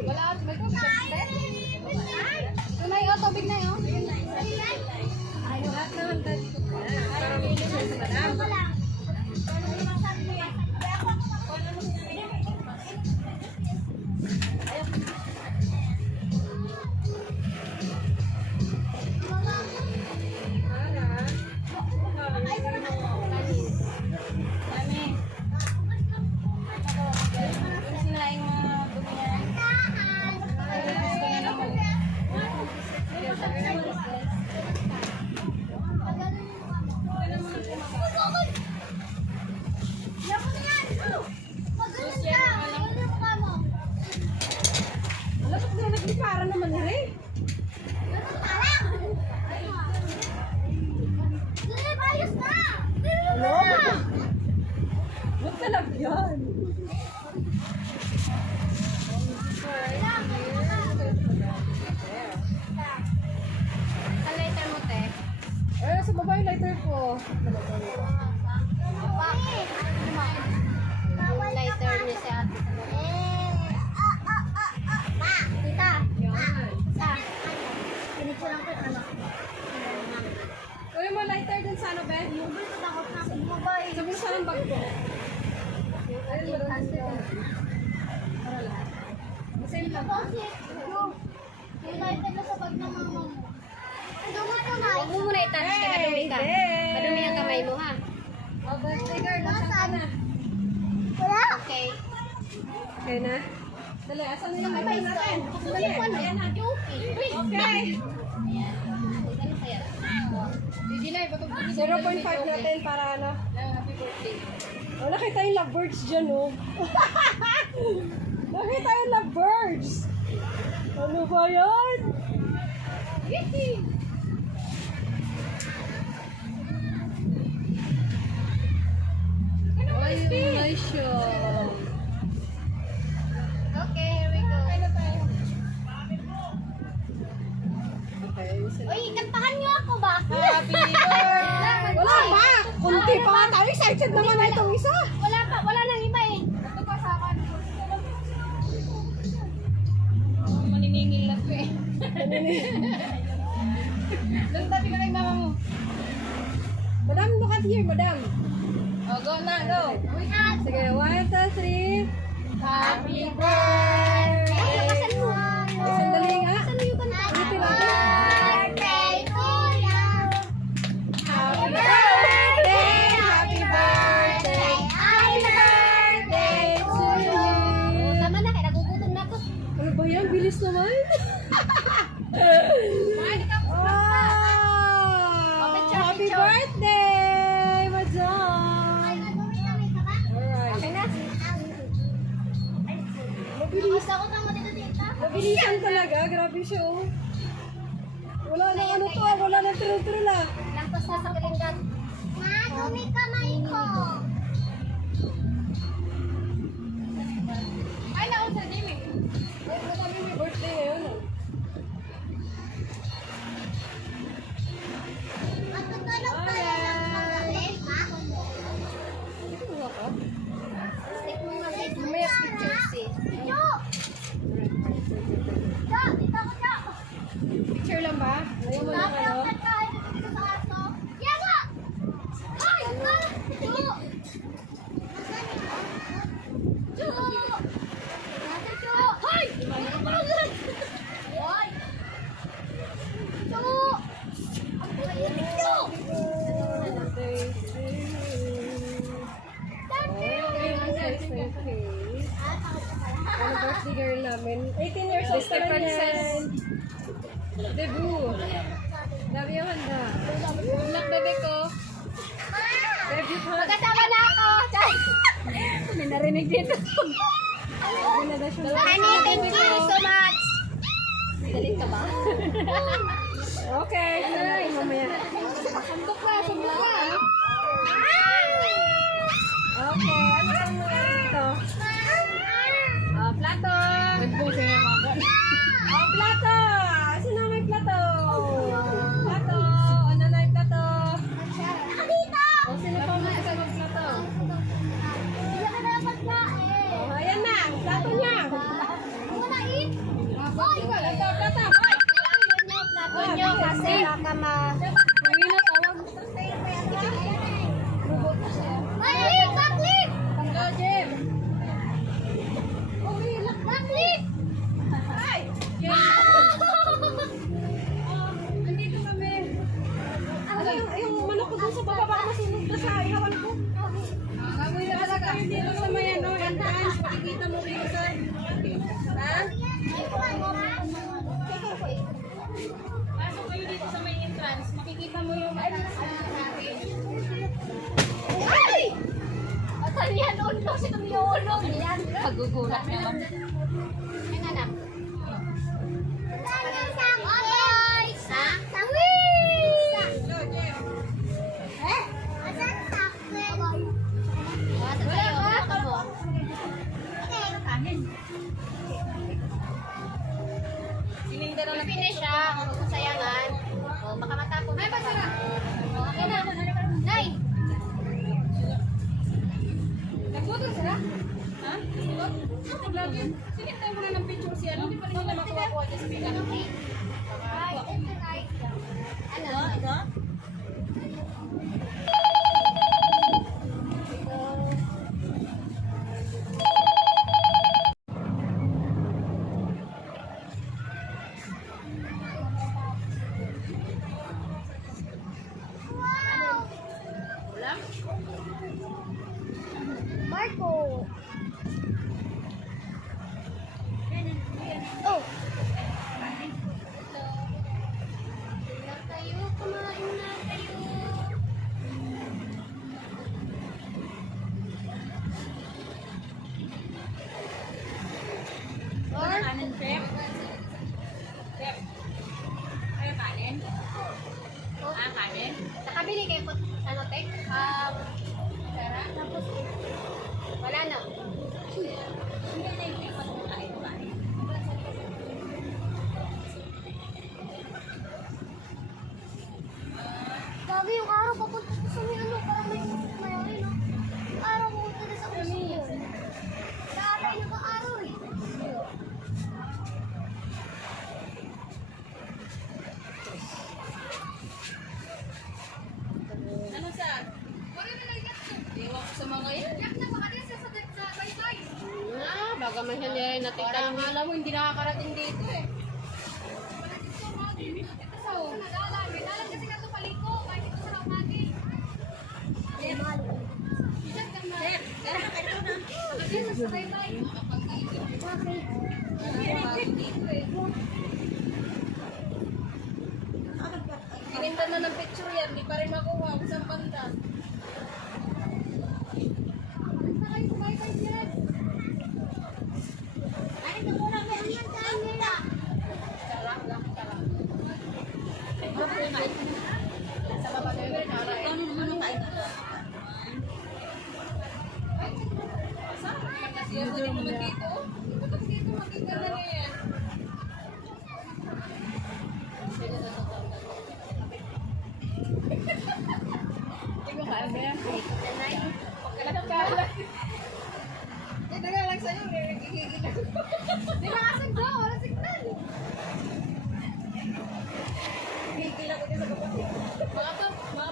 Wala, may tubig. Tunay, tubig na yun. Ay, lahat naman dito. Para mabilis sa madam. Para naman rin. Ba't talagyan? Sa lighter mo, te. Sa baba yung lighter ko. Yung lighter niya si ate. Tita. Pinicturean ko ano. Kuya mo lighter dun sa ano, Ben? Sa bulsa ng bag ko. Ayun, maroon dito. Para lahat. Same lang ba? Yung lighter na sa bag ng mama mo. Huwag mo muna i-touch ka, madumi ka. Madumi ang kamay mo, ha? Oh, birthday girl, nasaan ka na? Okay. Okay na? Dali, asan na yung kamay natin? Dali, ayan na. Okay. 0.5 natin para ano? Happy birthday. Oh, nakita yung lovebirds dyan, oh. Nakita yung lovebirds. Ano ba yan? Ay, yung nice siya. Okay, here we go. Okay, Uy, kantahan niyo ako ba? Happy birthday! Wala pa! Kunti pa nga tayo. Excited naman na itong isa. Wala nang iba eh. Ito pa sa akin. Maniningil lang ko eh. Doon tabi ka lang mama mo. Madam, look at here, madam. Oh, go na, go. Sige, 1, 2, 3. Happy birthday! Ay, nakasan mo. Ay, sandali nga. Saan mo yung kanta? Dito lang. Birthday to you. Happy birthday! Happy birthday! Happy birthday to you. Tama na, kaya nagugutom na ako. Ano ba yan? Bilis naman. Wow! Picture, Happy picture. birthday, madam! Alright. Okay na. Mabilis. Ako tama dito dito. Mabilisan talaga. Grabe siya, oh. Wala na ano to, ah. Wala na tril-tril, ah. Lampas na sa kalinggan. Ma, dumi kamay ko. Ay, naon sa Jimmy. Ay, kami may birthday ngayon, ah. Matutulog tayo ng magaling, ha? Ito nga ka? Stick mo nga sa May pictures, eh. Jo! Jo! Dito ako, Jo! Picture lang ba? Ayaw mo na Tapos kayo? ang kahit dito sa aso. Yawa! Ay! Jo! Jo! Nasa Jo! Ay! Hoy! Jo! Ang kulit, Jo! Ano birthday girl namin? 18 years old Mr. naman Princess. yan. Debut. Dami yung handa. Good luck, bebe ko. Debut ha. Magkasama na ako! May narinig dito. Ganda na siya. Honey, thank you so much! Galit ka ba? Okay. Ay, mamaya. Sundok ka, sundok ka! Okay. Ano ang mga dito? Plato. Plato. Sino may plato? Plato. Ano na yung plato? Dito! O, sino pa may kasama plato? Hindi ka dapat na eh. Oh, ayan na. Plato niya. Pagugulat naman. Ang anak. Ha? Whee! Wasa sa'yo. Ako mo. Sininda na Finish siya. Sayangan. O, baka matapon. Ay, basura. Okay na. Nay! Nagphoto sila? Ha? Ako vlog yun. Sinintay mo na ng picture si ano. Hindi pa rin nila makuha-kuha dyan sa bilang. Ano? Marco. Oh. Na kayo, kumain na kayo. Or, Kanin, chef? Chef? Ayaw kanin? Ah, kanin? nakabili kayo po, ano, tek? Pera? Tapos, wala na. Hindi na yung chef at kain ba? Gabi yung araw, papunta ko sa may ano, parang may ano. Araw, pupunta na sa uso. Sa aray na ba araw eh? Ano sa? Iwan ko sa mga yan. Baga man siya nila natin Parang alam mo, hindi nakakarating dito eh. Kininta na ng picture yan, di pa rin makuha. Isang banda. Sa baba na yun, ano naman ang kain na kasi ako din naman dito. Tapos dito magiganda na yan. Hindi ko kaya ba yan? Pagkalagkala. Ito nga lang sa'yo, gigigil ako. Di ba kasag daw? Wala signal. Gigigil ako din sa kapatid. Mga